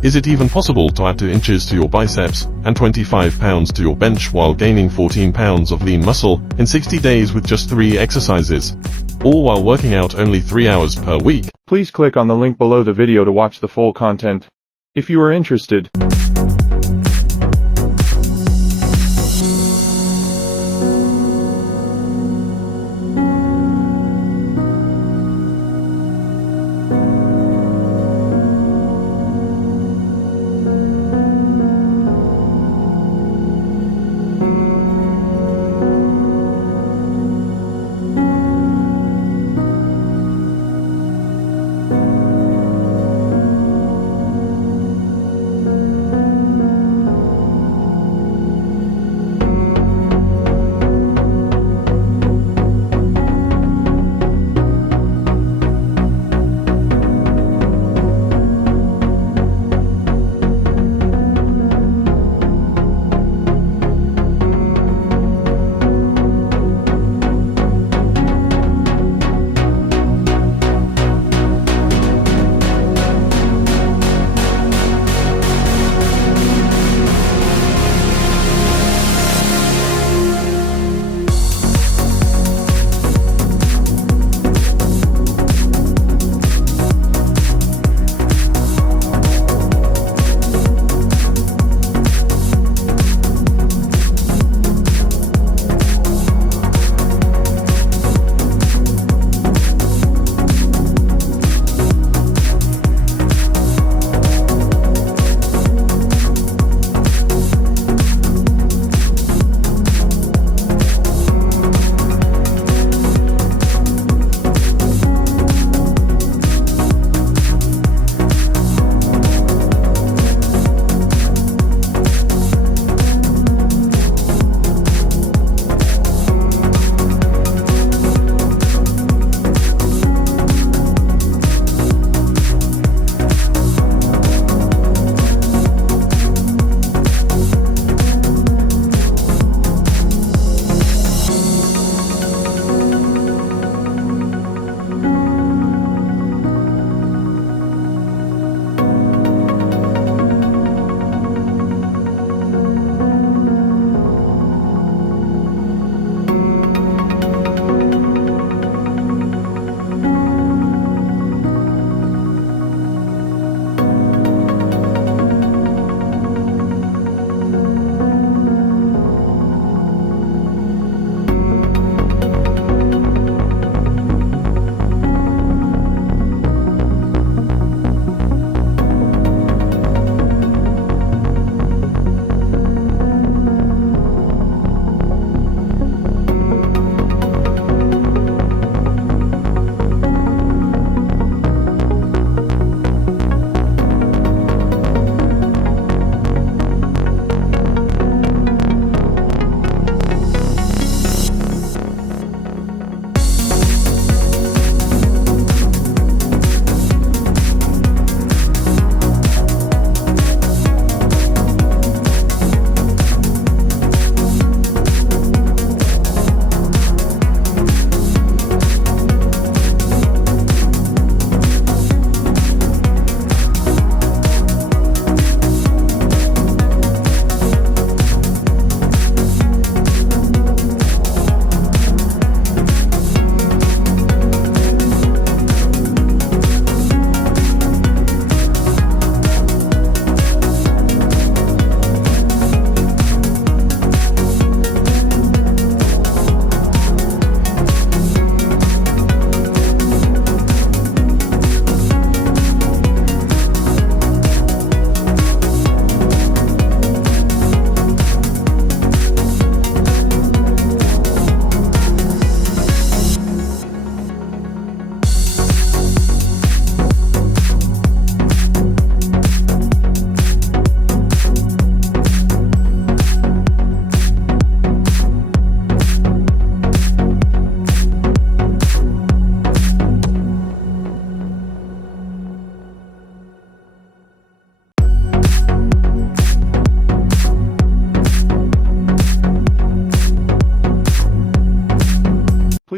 Is it even possible to add 2 inches to your biceps and 25 pounds to your bench while gaining 14 pounds of lean muscle in 60 days with just 3 exercises? All while working out only 3 hours per week? Please click on the link below the video to watch the full content. If you are interested.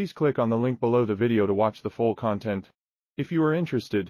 Please click on the link below the video to watch the full content. If you are interested.